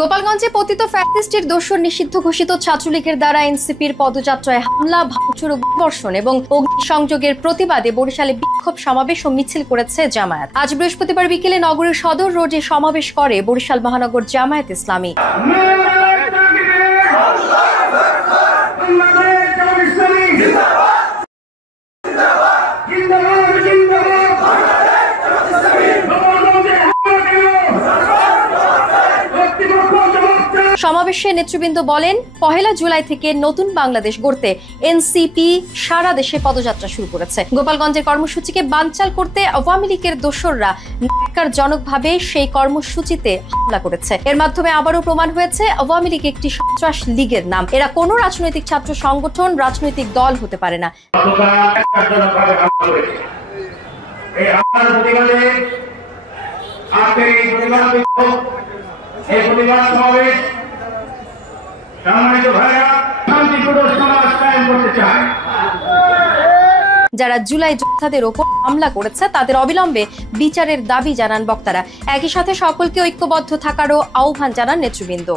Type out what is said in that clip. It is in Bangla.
গোপালগঞ্জে পতিত ফ্যাসিস্টের দোসর নিষিদ্ধ ঘোষিত ছাত্রলীগের দ্বারা এনসিপির পদযাত্রায় হামলা, ভাঙচুর ও বর্ষণ এবং অগ্নিসংযোগের প্রতিবাদে বরিশালে বিক্ষোভ সমাবেশ ও মিছিল করেছে জামায়াত। আজ বৃহস্পতিবার বিকেলে নগরের সদর রোডে সমাবেশ করে বরিশাল মহানগর জামায়াত ইসলামী। সমাবেশে নেতৃবৃন্দ বলেন, ১ জুলাই থেকে নতুন বাংলাদেশ গড়তে এনসিপি সারা দেশে পদযাত্রা শুরু করেছে। গোপালগঞ্জের কর্মসূচিকে বানচাল করতে আওয়ামী লীগের দোসররা ন্যাক্কারজনকভাবে সেই কর্মসূচিতে হামলা করেছে। এর মাধ্যমে আবারও প্রমাণ হয়েছে আওয়ামী লীগ একটি সন্ত্রাস লীগের নাম। এরা কোনো রাজনৈতিক ছাত্র সংগঠন, রাজনৈতিক দল হতে পারে না। যারা জুলাই যোদ্ধাদের ওপর হামলা করেছে তাদের অবিলম্বে বিচারের দাবি জানান বক্তারা। একই সাথে সকলকে ঐক্যবদ্ধ থাকারও আহ্বান জানান নেতৃবৃন্দ।